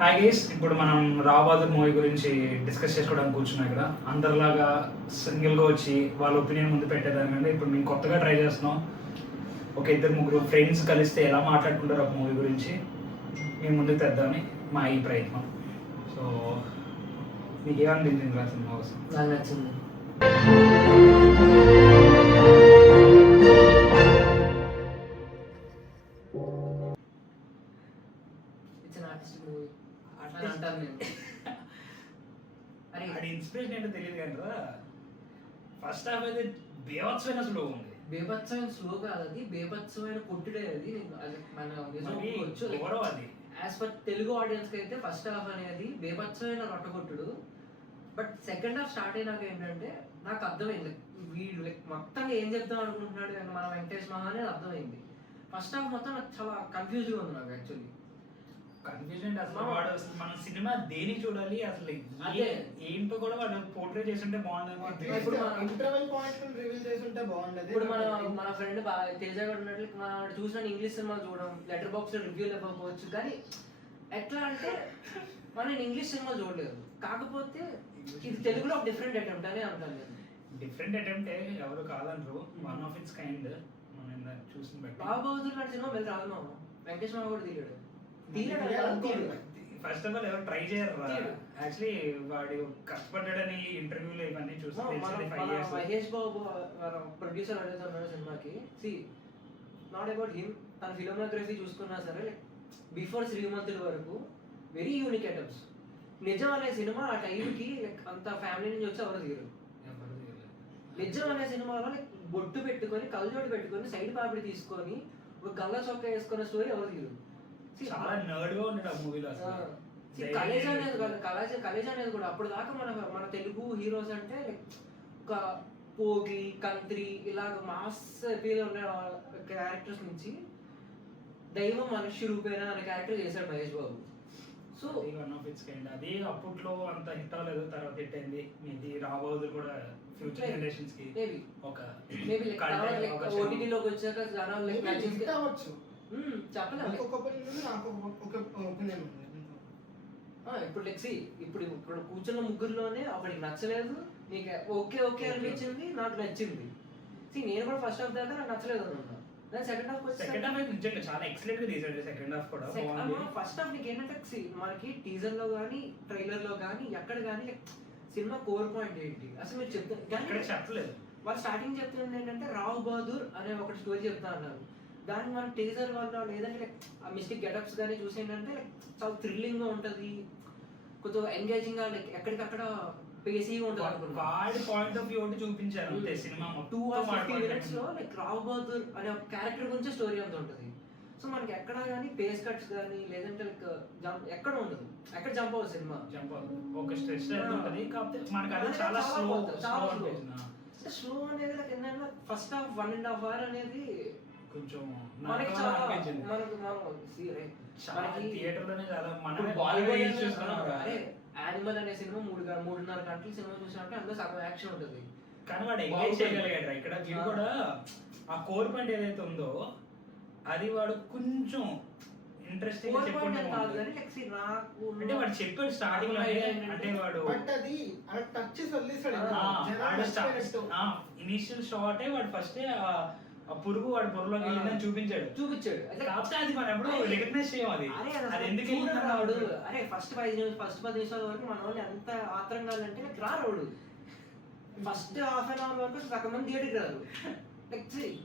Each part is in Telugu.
హాయ్ గైస్, ఇప్పుడు మనం రాబాదర్ మూవీ గురించి డిస్కస్ చేసుకోవడానికి కూర్చున్నాం. ఇక్కడ అందరిలాగా సింగిల్గా వచ్చి వాళ్ళ ఒపీనియన్ ముందు పెట్టేదానికంటే ఇప్పుడు మేము కొత్తగా ట్రై చేస్తున్నాం. ఒక ఇద్దరు ముగ్గురు ఫ్రెండ్స్ కలిస్తే ఎలా మాట్లాడుకుంటారు ఒక మూవీ గురించి మేము ముందుకు తెద్దామని మా ఈ ప్రయత్నం. సో మీకు ఏమనిపించింది రా సినిమా కోసం? నాకు నచ్చింది. ఇట్స్ అన్ ఆర్టిస్టిక్ మూవీ అట్లా అంటాను నేను. అరే అది ఇన్స్పిరేషన్ ఏంటో తెలియదు కానీ రా, ఫస్ట్ హాఫ్ అయితే బేవత్సమైన స్లో ఉంది. బేభత్సమైన స్లో కాదు, అది బేభత్సమైన కొట్టుడే. అది అది మన వచ్చు గౌరవ అది. యాజ్ పర్ తెలుగు ఆడియన్స్ కి అయితే ఫస్ట్ హాఫ్ అనేది బేభత్సమైన రొట్టగొట్టుడు. బట్ సెకండ్ హాఫ్ స్టార్ట్ అయినాక ఏంటంటే నాకు అర్థమైంది వీడు మొత్తంగా ఏం చెప్తాం అనుకుంటున్నాడు మన వెంకటేష్ మహా అనేది అర్థమైంది. ఫస్ట్ హాఫ్ మొత్తం నాకు చాలా కన్ఫ్యూజ్గా ఉంది నాకు యాక్చువల్లీ. కన్ఫ్యూజన్ అసలు వాడు అసలు మన సినిమా దేనికి చూడాలి అసలు అదే. ఏంటో కూడా వాడు పోర్ట్రే చేస్తుంటే బాగుంది. ఇప్పుడు ఇంటర్వెల్ పాయింట్ రివీల్ చేస్తుంటే బాగుండేది. ఇప్పుడు మన ఫ్రెండ్ తేజ గారు ఉన్నట్లు మన చూసిన ఇంగ్లీష్ సినిమా చూడడం, లెటర్ బాక్స్ లో రివ్యూలు ఇవ్వకపోవచ్చు, కానీ ఎట్లా అంటే మనం ఇంగ్లీష్ సినిమా చూడలేదు. కాకపోతే ఇది తెలుగులో ఒక డిఫరెంట్ అటెంప్ట్ అని అంటాను నేను. డిఫరెంట్ అటెంప్ట్ ఎవరు కాదంటారు, వన్ ఆఫ్ ఇట్స్ కైండ్. మనం చూసిన బట్టి బాబు బహదూర్ లాంటి సినిమా వెళ్ళి రాదు మామ. వెంకటేష్ మామ కూడా తీయడు. ఫస్ట్ ఆఫ్ ఆల్ ఎవరు ట్రై చేయరు. తీయడు. యాక్చువల్లీ వాడు కష్టపడ్డాడని ఇంటర్వ్యూలో ఇవన్నీ చూస్తే మహేష్ బాబు ప్రొడ్యూసర్ అడుగుతున్నాడు సినిమాకి. సి నాట్ అబౌట్ హిమ్, తన ఫిల్మోగ్రఫీ చూసుకున్నా సరే లైక్ బిఫోర్ శ్రీమంతుడి వరకు వెరీ యూనిక్ ఐటమ్స్. నిజం అనే సినిమా ఆ టైంకి లైక్ అంత ఫ్యామిలీ నుంచి వచ్చి ఎవరు తీయరు. నిజం అనే సినిమాలో లైక్ బొట్టు పెట్టుకొని కళ్ళజోడు పెట్టుకొని సైడ్ పాపిడి తీసుకొని ఒక గల్ల చొక్కా వేసుకున్న స్టోరీ ఎవరు తీయరు. చాలా నర్డ్ గా ఉన్నాడు ఆ మూవీలో అసలు. కలేజా అనేది కూడా అప్పుడు దాకా మన తెలుగు హీరోస్ అంటే ఒక పోగి కంత్రి ఇలాగ మాస్ ఫీల్ ఉండే క్యారెక్టర్స్ నుంచి దైవం మనుష్య రూపేణ అనే క్యారెక్టర్ చేశాడు Mahesh Babu. So one of its kind. అది అప్పట్లో అంత హిట్ అవ్వలేదు, తర్వాత హిట్ అయింది. ఇది రాబోదు కూడా ఫ్యూచర్ జనరేషన్స్ కి మేబీ ఒక ఓటీటీలోకి వచ్చాక జనాలు లైక్ హిట్ అవ్వచ్చు. చెప్పలేదు. నాకు ఒక ఒపీనియన్ ఉంది, నాకు ఒక ఒపీనియన్ ఉంది. ఇప్పుడు లెక్సీ ఇప్పుడు కూర్చున్న ముగ్గురులోనే ఒకరికి నచ్చలేదు, నీకు ఓకే ఓకే అనిపించింది, నాకు నచ్చింది. నేను కూడా ఫస్ట్ హాఫ్ దాకా నాకు నచ్చలేదు అనుకున్నా. సెకండ్ హాఫ్ సెకండ్ హాఫ్ అయితే నిజంగా చాలా ఎక్సలెంట్ గా తీసాడు. సెకండ్ హాఫ్ కూడా బాగుంది. ఫస్ట్ హాఫ్ నీకు ఏంటంటే మనకి టీజర్ లో కానీ ట్రైలర్ లో కానీ ఎక్కడ కానీ సినిమా కోర్ పాయింట్ ఏంటి అసలు మీరు చెప్తారు చెప్పలేదు. వాళ్ళు స్టార్టింగ్ చెప్తుంది ఏంటంటే రావ్ బహదూర్ అనే ఒకటి స్టోరీ చెప్తా అన్నారు. దానికి మనం టీజర్ వల్ల లేదంటే లైక్ ఆ మిస్టిక్ గెటప్స్ కానీ చూసి ఏంటంటే లైక్ చాలా థ్రిల్లింగ్ గా ఉంటది, కొంచెం ఎంగేజింగ్ గా లైక్ ఎక్కడికక్కడ పేసీగా ఉంటుంది. వాడి పాయింట్ ఆఫ్ వ్యూ ఒకటి చూపించారు అంతే. సినిమా 250 minutes లో లైక్ రావ్ బహదూర్ అనే ఒక క్యారెక్టర్ గురించి స్టోరీ అంతా ఉంటుంది. సో మనకి ఎక్కడ కానీ పేస్ కట్స్ కానీ లేదంటే లైక్ జంప్ ఎక్కడ ఉండదు, ఎక్కడ జంప్ అవ్వదు సినిమా. జంప్ అవ్వదు, ఒక స్ట్రెస్ ఉంటుంది. కాకపోతే మనకి అది చాలా స్లో స్లో అనేది లైక్ ఏంటంటే ఫస్ట్ హాఫ్ 1.5 hour అనేది కొంచెం మనకి థియేటర్ లోనే చాలా అరే యానిమల్ అనే సినిమా 3.5 గంటల సినిమా చూసినట్టే అందులో సగం యాక్షన్ ఉంటుంది. కానీ వాడు ఎంగేజ్ చేయగలిగాడు. ఇక్కడ వీడు కూడా ఆ కోర్ పాయింట్ ఏదైతే ఉందో అది వాడు కొంచెం ఇంట్రెస్టింగ్ గా చెప్పుకుంటాడు. అంటే వాడు చెప్పాడు స్టార్టింగ్ లో, అంటే వాడు బట్ అది అలా టచ్ చేసి వదిలేసాడు. ఇనిషియల్ షాటే వాడు ఫస్ట్ ఆ పురుగు వాడు పొరలోకి వెళ్ళిందని చూపించాడు. కాకపోతే అది మనం ఎప్పుడు రికగ్నైజ్ చేయం. అది ఎందుకు వెళ్ళినాడు. అరే ఫస్ట్ 10 నిమిషాల వరకు మన వాళ్ళు ఎంత ఆత్రంగా అంటే రాడు. ఫస్ట్ హాఫ్ అన్ అవర్ వరకు సగం మంది థియేటర్కి రాదు.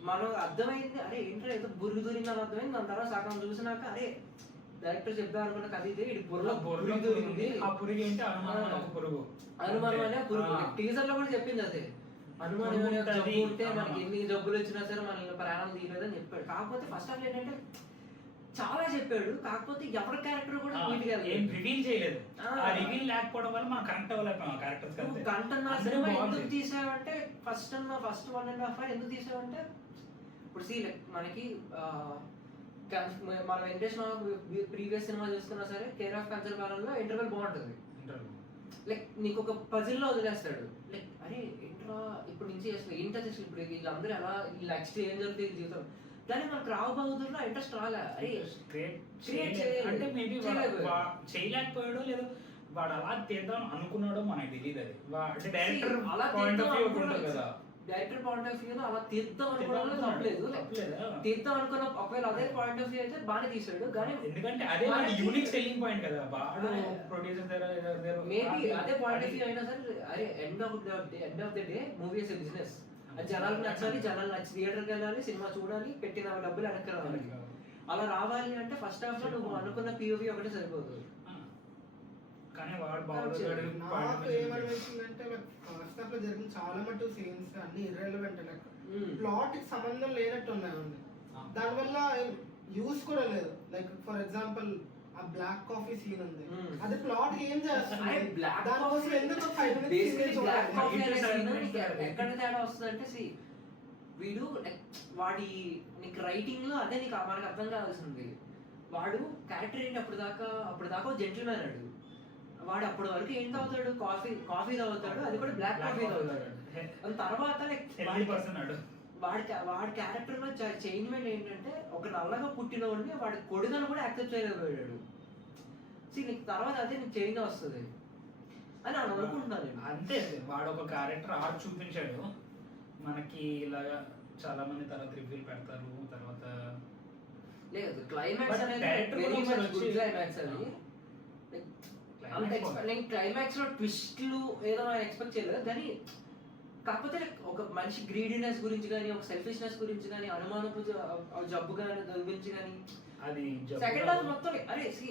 మనం అర్థమైంది అరే ఏంటో ఏదో బురుగు దూరిందని అర్థమైంది. దాని తర్వాత సగం చూసినాక అరే డైరెక్టర్ చెప్దాం అనుకున్న కథ ఇదే, ఇటు బుర్రలో దూరింది. ఆ పురుగు ఏంటి అనుమానం అనే పురుగు. టీజర్ లో కూడా చెప్పింది అదే, అనుమానం జబ్బు ఉంటే మనకి ఎన్ని జబ్బులు వచ్చినా సరే మన ప్రాణం తీయలేదని చెప్పాడు. కాకపోతే ఫస్ట్ హాఫ్ ఏంటంటే చాలా చెప్పాడు, కాకపోతే ఎవరి క్యారెక్టర్ కూడా ఏం రివీల్ చేయలేదు. ఆ రివీల్ లేకపోవడం వల్ల మనం కనెక్ట్ అవ్వలేకపోయాం క్యారెక్టర్స్ కి. గంటన్నర సినిమా ఎందుకు తీసావంటే ఫస్ట్ 1.5 hour ఎందుకు తీసావంటే ఇప్పుడు సీ లైక్ మనకి మన వెంకటేష్ ప్రీవియస్ సినిమా చూసుకున్నా సరే కేర్ ఆఫ్ కన్సర్ కాలంలో ఇంటర్వెల్ బాగుంటుంది. లైక్ నీకు ఒక పజిల్ లో వదిలేస్తాడు. లైక్ అరే ఏంట్రా ఇప్పుడు నుంచి అసలు ఏంటి అసలు ఇప్పుడు వీళ్ళందరూ ఎలా వీళ్ళ నెక్స్ట్ ఏం జరుగుతుంది జీవితం కానీ మనకు రావు బహదూర్లో ఇంట్రెస్ట్ రాలే. అరే క్రియేట్ Create చేయలేదు అంటే మేబీ చేయలేకపోయాడు. చేయలేకపోయాడో లేదో వాడు అలా తీద్దాం అనుకున్నాడో మనకి తెలియదు. అది అంటే డైరెక్టర్ అలా పాయింట్ ఆఫ్ వ్యూ తీద్దాం ఉంటుంది కదా. డైరెక్టర్ పాయింట్ ఆఫ్ వ్యూ అలా తీద్దాం అనుకోవడం తప్పలేదు. తప్పలేదా? తీద్దాం అనుకున్న ఒకవేళ అదే పాయింట్ ఆఫ్ వ్యూ అయితే బాగానే తీసాడు. కానీ ఎందుకంటే అదే వాడి యూనిక్ సెల్లింగ్ పాయింట్ కదా. వాడు ప్రొడ్యూసర్ మేబీ అదే పాయింట్ ఆఫ్ వ్యూ అయినా సరే అరే end of the day movie is business. అది జనాలకు నచ్చాలి, జనాలు నచ్చి థియేటర్కి వెళ్ళాలి, సినిమా చూడాలి, పెట్టిన డబ్బులు వెనక్కి రావాలి. అలా రావాలి అంటే ఫస్ట్ హాఫ్ లో నువ్వు అనుకున్న పిఓవి ఒకటే సరిపోదు. కానీ వాడు బాగున్నాడు. నాకు ఏమనిపించిందంటే ఫస్ట్ హాఫ్ లో జరిగిన చాలా మటు సీన్స్ అన్ని ఇర్రెలవెంట్. లైక్ ప్లాట్ కి సంబంధం లేనట్టు ఉన్నాయండి. దానివల్ల యూస్ కూడా లేదు. లైక్ ఫర్ ఎగ్జాంపుల్ ఆ బ్లాక్ కాఫీ సీన్ ఉంది, అది ప్లాట్ ఏం చేస్తుంది, దానికోసం ఎందుకు 5 minutes ఎక్కడ తేడా వస్తుందంటే సి వీడు వాడి నీకు రైటింగ్ లో అదే నీకు మనకు అర్థం కావాల్సింది. వాడు క్యారెక్టర్ ఏంటి అప్పుడు దాకా జెంటిల్మెన్ అడు. వాడు అప్పటి వరకు ఏం తాగుతాడు, కాఫీ తాగుతాడు, అది కూడా బ్లాక్ కాఫీ తాగుతాడు. దాని తర్వాత వాడి క్యారెక్టర్ లో చేంజ్మెంట్ ఏంటంటే ఒక నల్లగా పుట్టినవాడిని వాడి కొడుకును కూడా యాక్సెప్ట్ చేయలేకపోయాడు. నీకు తర్వాత అదే నీకు చేంజ్ వస్తుంది అని అనుకుంటున్నాను. అంతే వాడు ఒక క్యారెక్టర్ ఆర్ట్ చూపించాడు మనకి. ఇలాగా చాలా మంది తర్వాత రివ్యూలు పెడతారు. తర్వాత లేదు క్లైమాక్స్ అనేది వెరీ మచ్ గుడ్ క్లైమాక్స్. అది నేను క్లైమాక్స్ లో ట్విస్ట్లు ఏదో ఎక్స్పెక్ట్ చేయలేదు. కానీ కాకపోతే ఒక మనిషి గ్రీడీనెస్ గురించి కానీ, ఒక సెల్ఫిష్నెస్ గురించి కానీ, అనుమానపు జబ్బు కానీ గురించి కానీ, అది సెకండ్ హాఫ్ మొత్తం అరే సి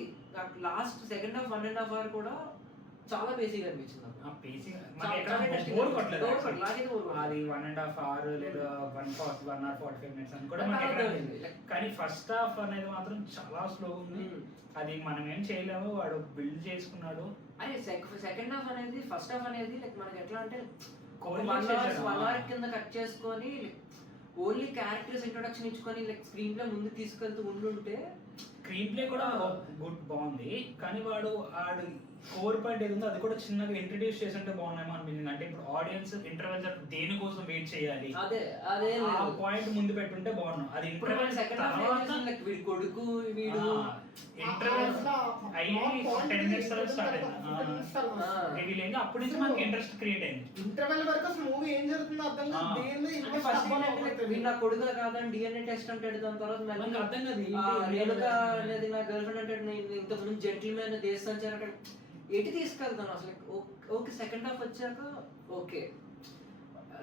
లాస్ట్ సెకండ్ హాఫ్ 1.5 hour కూడా చాలా బేసిక్ అనిపించింది. అది 1.5 hour లేదా 1 hour 45 minutes అని కూడా కానీ ఫస్ట్ హాఫ్ అనేది మాత్రం చాలా స్లో ఉంది. అది మనం ఏం చేయలేము, వాడు బిల్డ్ చేసుకున్నాడు. అరే సెకండ్ హాఫ్ అనేది ఫస్ట్ హాఫ్ అనేది లైక్ మనకి ఎట్లా అంటే 1 hour కింద కట్ చేసుకొని ఓన్లీ క్యారెక్టర్స్ ఇంట్రొడక్షన్ ఇచ్చుకొని లైక్ స్క్రీన్ ప్లే ముందు తీసుకెళ్తూ ఉండుంటే స్క్రీన్ ప్లే కూడా గుడ్ బాగుంది. కానీ వాడు కోర్ పాయింట్ ఏది ఉందో అది కూడా చిన్నగా ఇంట్రడ్యూస్ చేస్తుంటే బాగున్నాయేమో అనిపించింది. అంటే ఇప్పుడు ఆడియన్స్ ఇంటర్వెల్ దేనికోసం వెయిట్ చేయాలి, అదే ఆ పాయింట్ ముందు పెట్టుంటే బాగున్నాం. అది ఇంటర్వెల్ వీడి కొడుకు వీడు ఇంటర్వెల్ అయ్యి 10 minutes తర్వాత స్టార్ట్ అయింది రివీల్ అయింది. అప్పటి నుంచి మనకి ఇంట్రెస్ట్ క్రియేట్ అయింది. ఇంటర్వెల్ వరకు అసలు మూవీ ఏం జరుగుతుందో అర్థం కాదు. దేని ఫస్ట్ వీడు నా కొడుకు కాదని డిఎన్ఏ టెస్ట్ అంటాడు. దాని తర్వాత మనకి అర్థం కాదు రేణుక అనేది నా గర్ల్ ఫ్రెండ్ అంటాడు. నేను ఇంతకు ముందు జెంటిల్మెన్ దేశ్ సంచార్ అంటాడు. ఎటు తీసుకెళ్తాను అసలు? ఓకే సెకండ్ హాఫ్ వచ్చాక ఓకే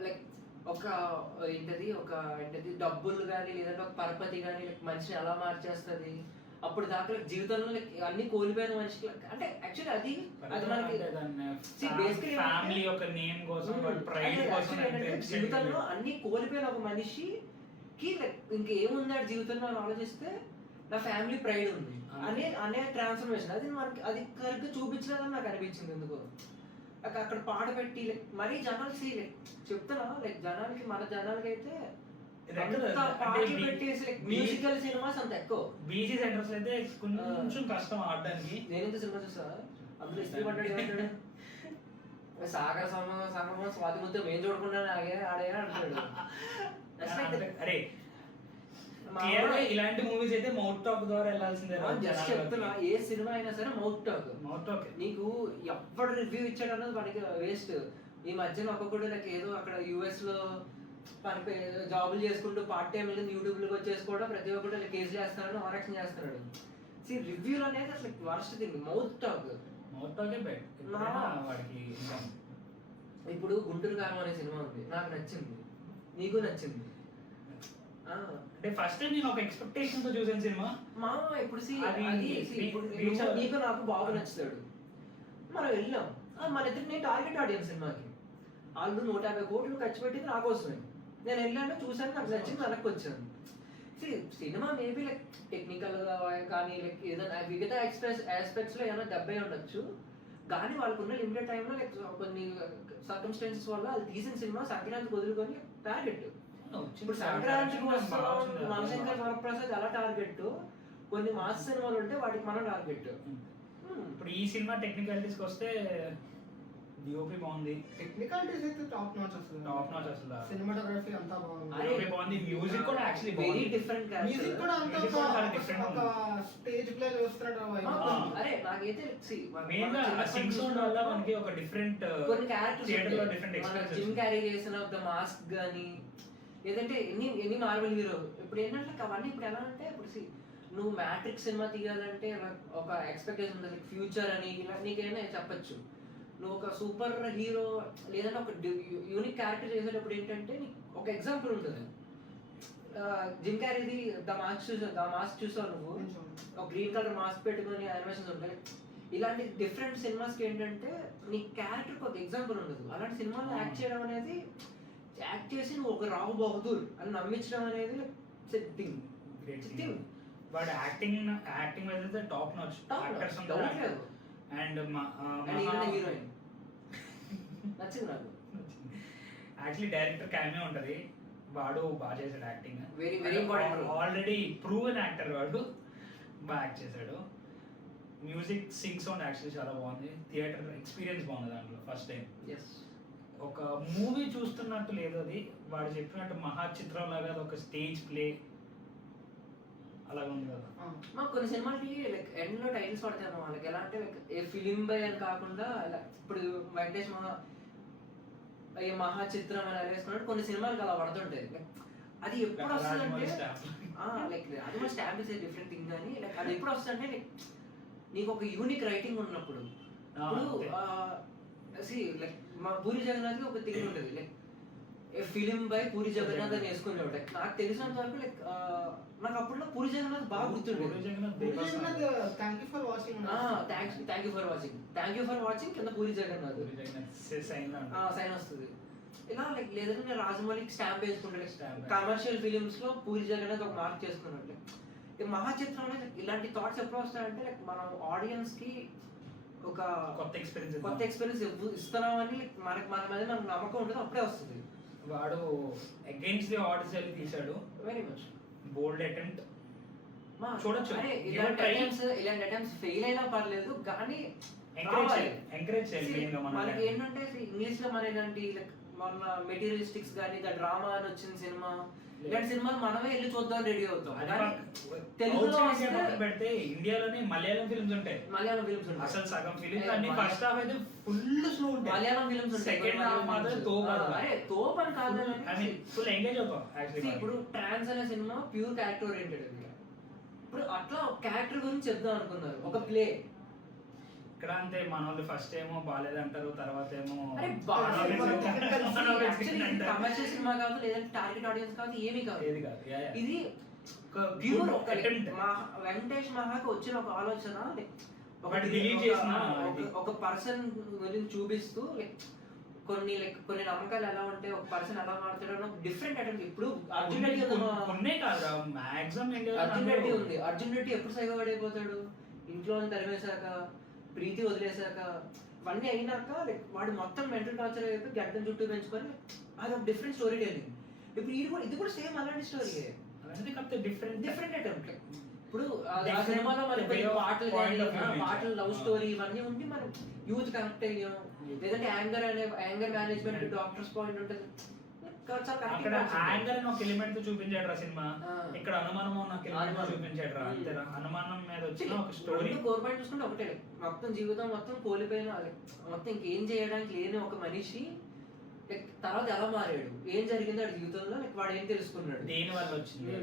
లైక్ ఒక ఏంటది డబ్బులు కానీ లేదంటే ఒక పరపతి కానీ లైక్ మనిషిని ఎలా మార్చేస్తుంది. అప్పుడు దాకా లైక్ జీవితంలో లైక్ అన్ని కోల్పోయిన మనిషికి అంటే యాక్చువల్లీ అది మనకి ఫ్యామిలీ యొక్క నేమ్ కోసం ప్రైడ్ కోసం జీవితంలో అన్ని కోల్పోయిన ఒక మనిషికి లైక్ ఇంకేముంది జీవితంలో అని ఆలోచిస్తే నా ఫ్యామిలీ ప్రైడ్ ఉంది అనే ట్రాన్స్ఫర్మేషన్ అది మనకి అది కరెక్ట్గా చూపించలేదని నాకు అనిపించింది. ఎందుకు అక్కడ పాట పెట్టి లైక్ మరీ జనాలు లైక్ చెప్తున్నా లైక్ మన జనాలకి అయితే పాటలు పెట్టేసి లైక్ మ్యూజికల్ సినిమాస్ అంత ఎక్కువ. బీసీ సెంటర్స్ అయితే కొంచెం కష్టం ఆడడానికి. నేనైతే సినిమా చూసా, అందులో ఇస్త్రీ పడ్డాడు సాగర సంగమం స్వాతి ముత్యం ఏం చూడకుండా ఆడే అంటాడు. అరే ఇలాంటి మూవీస్ అయితే మౌత్ టాక్ ద్వారా వెళ్ళాల్సిందే. చెప్తున్నా ఏ సినిమా అయినా సరే మౌత్ టాక్. నీకు ఎప్పుడు రివ్యూ ఇచ్చాడు అన్నది మనకి వేస్ట్. ఈ మధ్యన ఒక్కొక్కడు నాకు ఏదో అక్కడ యుఎస్ లో పని జాబులు చేసుకుంటూ పార్ట్ టైం యూట్యూబ్ లోకి వచ్చేసుకోవడం ప్రతి ఒక్కటి కేసులు వేస్తున్నాడు, ఆరక్షణ చేస్తున్నాడు. రివ్యూలు అనేది అసలు వర్స్ట్ థింగ్. మౌత్ టాక్ వాడికి. ఇప్పుడు గుంటూరు కారం అనే సినిమా ఉంది, నాకు నచ్చింది, నీకు నచ్చింది. అంటే ఫస్ట్ టైం నేను ఒక ఎక్స్పెక్టేషన్ తో చూసాను సినిమా. ఇప్పుడు నీకు నాకు బాగా నచ్చుతాడు, మనం వెళ్ళాం, మన ఇద్దరు నేను టార్గెట్ ఆడియన్స్ సినిమాకి. వాళ్ళు 150 కోట్లు ఖర్చు పెట్టింది నా కోసమే. నేను వెళ్ళాను, చూసాను, నాకు నచ్చింది, వెనక్కి వచ్చాను. సినిమా మేబీ లైక్ టెక్నికల్ గా కానీ లైక్ ఏదైనా మిగతా ఆస్పెక్ట్స్ లో ఏమైనా దెబ్బ ఉండొచ్చు. కానీ వాళ్ళకున్న లిమిటెడ్ టైంలో లైక్ కొన్ని సర్కమ్స్టాన్సెస్ వల్ల అది తీసిన సినిమా సంక్రాంతికి వదులుకొని టార్గెట్. ఇప్పుడు సంక్రాంతికి మనశంకర్ వరప్రసాద్ ఎలా టార్గెట్, కొన్ని మాస్ సినిమాలు ఉంటే వాటికి మనం టార్గెట్. ఇప్పుడు ఈ సినిమా టెక్నికాలిటీస్కి వస్తే డిఓపి బాగుంది, టెక్నికాలిటీస్ అయితే టాప్ నాచ్ అసలు. సినిమాటోగ్రఫీ అంతా బాగుంది. DOP బాగుంది, మ్యూజిక్ కూడా యాక్చువల్లీ వెరీ బాగుంది. డిఫరెంట్ మ్యూజిక్ కూడా అంతా Music కూడా చాలా different ఒక స్టేజ్ ప్లే చేస్తున్నాడు అరే నాకైతే మెయిన్ గా సింగ్ సౌండ్ వల్ల మనకి ఒక డిఫరెంట్ కొన్ని థియేటర్ లో different characters experience Jim Carrey చేసిన ద మాస్క్ గానీ లేదంటే ఎన్ని మార్వెల్ హీరో ఇప్పుడు ఏంటంటే అవన్నీ ఇప్పుడు ఎలా అంటే ఇప్పుడు నువ్వు మ్యాట్రిక్స్ సినిమా తీయాలంటే ఒక ఎక్స్పెక్టేషన్ ఉంటుంది ఫ్యూచర్ అని ఇలా నీకైనా చెప్పచ్చు. నువ్వు ఒక సూపర్ హీరో లేదంటే ఒక యూనిక్ క్యారెక్టర్ చేసేటప్పుడు ఏంటంటే నీకు ఒక ఎగ్జాంపుల్ ఉంటుంది. జిమ్ క్యారీది ద మాస్క్ చూసావు నువ్వు, ఒక గ్రీన్ కలర్ మాస్క్ పెట్టుకొని యానిమేషన్స్ ఉంటాయి. ఇలాంటి డిఫరెంట్ సినిమాస్కి ఏంటంటే నీ క్యారెక్టర్కి ఒక ఎగ్జాంపుల్ ఉండదు. అలాంటి సినిమాలో యాక్ట్ చేయడం అనేది, యాక్ట్ చేసి నువ్వు ఒక రావు బహదూర్ అని నమ్మించడం అనేది థింగ్. వాడు యాక్టింగ్ అయితే టాప్ నాచ్ యాక్టర్స్ ఉంటారు. అండ్ హీరోయిన్ నచ్చింది నాకు. యాక్చువల్లీ డైరెక్టర్ క్యామియో ఉంటది, వాడు బాగా చేశాడు acting. Very important. Already proven actor వాడు, బాగా యాక్ట్ చేశాడు. మ్యూజిక్ సింగ్ సౌండ్ యాక్చువల్లీ చాలా బాగుంది. థియేటర్ ఎక్స్పీరియన్స్ బాగుంది దాంట్లో ఫస్ట్ టైం. ఒక మూవీ చూస్తున్నట్టు లేదు అది, వాడు చెప్పినట్టు మహా చిత్రం లాగా అది ఒక స్టేజ్ ప్లే అలాగే ఉంది కదా. మాకు కొన్ని సినిమాలకి లైక్ ఎండ్ లో టైటిల్స్ పడతాయి వాళ్ళకి ఎలా అంటే లైక్ ఏ ఫిలిం బై అని కాకుండా ఇప్పుడు వెంకటేష్ మహా చిత్రం అని వేసుకున్నట్టు కొన్ని సినిమాలకి అలా పడుతుంటాయి. అది ఎప్పుడు వస్తుందంటే లైక్ అది కూడా స్టాంప్ ఇస్ డిఫరెంట్ థింగ్ కానీ లైక్ అది ఎప్పుడు వస్తుందంటే లైక్ నీకు ఒక యూనిక్ రైటింగ్ ఉన్నప్పుడు. లైక్ మా పూరి జగన్నాథ్ ఒక థింగ్ ఉంటుంది like a film by Puri Jagannath అని వేసుకునేవాడు. లైక్ నాకు తెలిసినంత వరకు లైక్ నాకు అప్పుడు పూరి జగన్నాథ్ బాగా గుర్తుండేది. థ్యాంక్ యూ ఫర్ వాచింగ్ కింద పూరి జగన్నాథ్ సైన్ వస్తుంది. ఇలా లైక్ లేదంటే రాజమౌళికి స్టాంప్ వేసుకుంటాడు. కమర్షియల్ ఫిలిమ్స్ లో పూరి జగన్నాథ్ ఒక మార్క్ చేసుకున్నట్టు. మహా చిత్రంలో ఇలాంటి థాట్స్ ఎప్పుడు వస్తాయంటే లైక్ మనం ఆడియన్స్ కి ఒక కొత్త ఎక్స్పీరియన్స్ ఇస్తున్నామని మనకి మన మీద మనకు నమ్మకం ఉంటుంది, అప్పుడే వస్తుంది. వాడు అగైన్స్ ది ఆర్డర్స్ వెళ్ళి తీశాడు. వెరీ మచ్ బోల్డ్ అటెంప్ట్ చూడొచ్చు. ఇలాంటి అటెంప్ట్స్ ఫెయిల్ అయినా పర్లేదు కానీ ఎంకరేజ్ చేయాలి. మనకి ఏంటంటే ఇంగ్లీష్ లో మన ఏంటంటే లైక్ మన మెటీరియలిస్టిక్స్ కానీ డ్రామా అని వచ్చిన సినిమా, ఇలాంటి సినిమాలు మనమే వెళ్ళి చూద్దాం రెడీ అవుతాం. తెలుగులో పెడితే ఇండియాలోనే మలయాళం ఫిల్మ్స్ ఉంటాయి. అసలు సగం ఫిల్మ్స్ అన్ని ఫస్ట్ హాఫ్ అయితే ఫుల్ స్లో ఉంటాయి. మలయాళం ఫిల్మ్స్ సెకండ్ హాఫ్ మాత్రం తోపు అని కాదు, ఫుల్ ఎంగేజ్ అవుతాం. ఇప్పుడు ట్రాన్స్ అనే సినిమా ప్యూర్ క్యారెక్టర్ ఓరియంటెడ్. ఇప్పుడు అట్లా క్యారెక్టర్ గురించి చెప్దాం అనుకున్నారు ఒక ప్లే. ఇక్కడ అంతే మన వాళ్ళు ఫస్ట్ ఏమో బాగాలేదంటారు, తర్వాత ఏమో కమర్షియల్ సినిమా కాదు లేదంటే టార్గెట్ ఆడియన్స్ కాదు, ఏమీ కాదు. ఇది ప్యూర్ వెంకటేష్ మహాకి వచ్చిన ఒక ఆలోచన ఒక పర్సన్ గురించి చూపిస్తూ కొన్ని నమ్మకాలు ఎలా ఉంటాయి, ఒక పర్సన్ ఎలా మారుతాడో డిఫరెంట్ అటెంప్ట్. ఇప్పుడు అర్జున్ రెడ్డి ఉంది. అర్జున్ రెడ్డి ఎప్పుడు సైగో పడిపోతాడు, ఇంట్లో తరిమేశాక, ప్రీతి వదిలేశాక, ఇవన్నీ అయినాక వాడు మొత్తం మెంటల్ టార్చర్ అయిపోయి గడ్డం చుట్టూ పెంచుకొని అది ఒక డిఫరెంట్ స్టోరీ టెల్లింగ్. ఇప్పుడు ఇది కూడా సేమ్ అలాంటి స్టోరీ, డిఫరెంట్ అటెంప్ట్. ఇప్పుడు ఆ సినిమాలో మనకి పాటలు లవ్ స్టోరీ ఇవన్నీ ఉండి మనం యూత్ కనెక్ట్ అయ్యాం. లేదంటే యాంగర్ మేనేజ్మెంట్ డాక్టర్స్ పాయింట్ ఉంటుంది. అక్కడ యాంగర్ అని ఒక ఎలిమెంట్ చూపించాడు రా సినిమా, ఇక్కడ అనుమానం చూపించాడు రా. అంతేరా, అనుమానం మీద వచ్చిన ఒక స్టోరీ. కోర్ పాయింట్ చూసుకుంటే ఒకటే, మొత్తం జీవితం మొత్తం కోల్పోయిన మొత్తం ఇంకేం చేయడానికి లేని ఒక మనిషి తర్వాత ఎలా మారాడు, ఏం జరిగింది వాడి జీవితంలో, వాడు ఏం తెలుసుకున్నాడు, దేని వల్ల వచ్చింది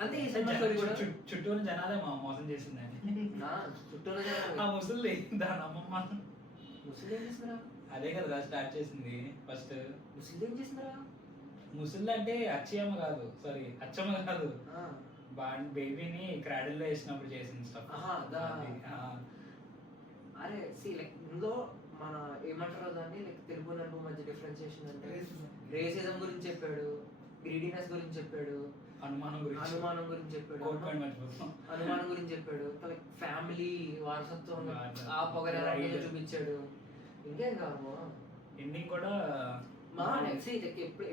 అంతే. ఈ సినిమా స్టోరీ కూడా చుట్టూ జనాలే మోసం చేసిందని. చుట్టూ ముసలి దాని అమ్మమ్మ ముసలి ఏం చేస్తున్నారా, అదే కదా స్టార్ట్ చేసింది ఫస్ట్. ముసలి ఏం చేస్తున్నారా, ముసలి అంటే అచ్చమ్మ కాదు, సారీ అచ్చమ్మ కాదు, బేబీని క్రాడిల్ లో వేసినప్పుడు చేసింది స్టఫ్. అరే లైక్ ఇందులో మన ఏమంటారో దాన్ని లైక్ తెలుగు నలుగు మధ్య డిఫరెన్షియేషన్ అంటే రేసిజం గురించి చెప్పాడు, గ్రీడీనెస్ గురించి చెప్పాడు, అనుమానం గురించి చెప్పాడు, అనుమానం గురించి చెప్పాడు, లైక్ ఫ్యామిలీ వారసత్వం ఆ పొగర చూపించాడు. ఇంకేం కాదు ఎండింగ్ కూడా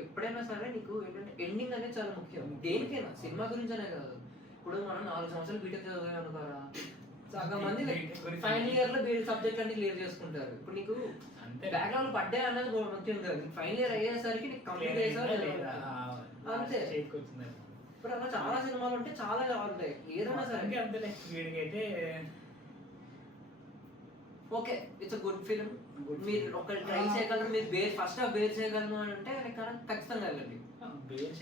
ఎప్పుడైనా సరే నీకు ఏంటంటే ఎండింగ్ అనేది చాలా ముఖ్యం దేనికైనా, సినిమా గురించి అనే కాదు. ఇప్పుడు మనం 4 సంవత్సరాలు బీటెక్ చదివాం అనుకోరా, సగం మంది ఫైనల్ ఇయర్ లో వీళ్ళ సబ్జెక్ట్ అన్ని క్లియర్ చేసుకుంటారు. ఇప్పుడు నీకు అంతే బ్యాక్గ్రౌండ్ పడ్డా అన్నది మంచిగా ఉంటుంది. ఫైనల్ ఇయర్ అయ్యేసరికి నీకు కంప్లీట్ చేసావు లేదా అంతే. చేతికి వచ్చింది. ఇప్పుడు అలా చాలా సినిమాలు ఉంటాయి, చాలా ఉంటాయి, ఏదైనా సరే అంటే అంతేలే. వీడికైతే okay it's good film. Good మీరు film. ఒక ట్రై చేయగలరు, మీరు ఫస్ట్ హాఫ్ బేర్ చేయగలను అని అంటే ఖచ్చితంగా వెళ్ళండి.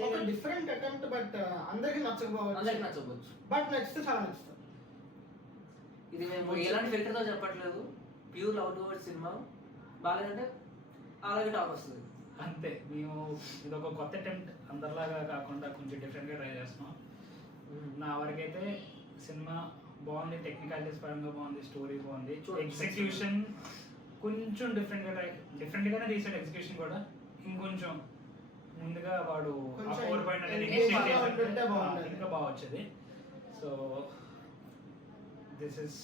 ఒక డిఫరెంట్ అటెంప్ట్, బట్ అందరికి నచ్చకపోవచ్చు, అందరికి నచ్చవచ్చు, బట్ నెక్స్ట్ చాలా నచ్చుతుంది. ఇది మేము ఎలాంటి ఫిల్టర్ తో చెప్పట్లేదు, ప్యూర్ లవ్ టువర్డ్స్ సినిమా. బాగాలేదంటే అలాగే టాక్ వస్తుంది అంతే. మేము ఇది ఒక కొత్త అటెంప్ట్, అందరిలాగా కాకుండా కొంచెం డిఫరెంట్గా ట్రై చేస్తున్నాం. నా వరకైతే సినిమా బాగుంది, టెక్నికాలిటీస్ పరంగా బాగుంది, స్టోరీ బాగుంది, ఎగ్జిక్యూషన్ కొంచెం డిఫరెంట్గానే తీసాడు. ఎగ్జిక్యూషన్ కూడా ఇంకొంచెం ముందుగా వాడు ఆ కొంచెం 4 పాయింట్ అనేది engage initiate బాగా చేస్తుంటే ఉంటుంటే బాగుండేది. ఇంకా బాగా వచ్చేది. So this is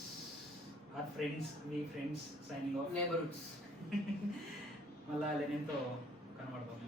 our friends signing off. Neighbourhoods. మళ్ళా లెనిన్తో కనబడతాం.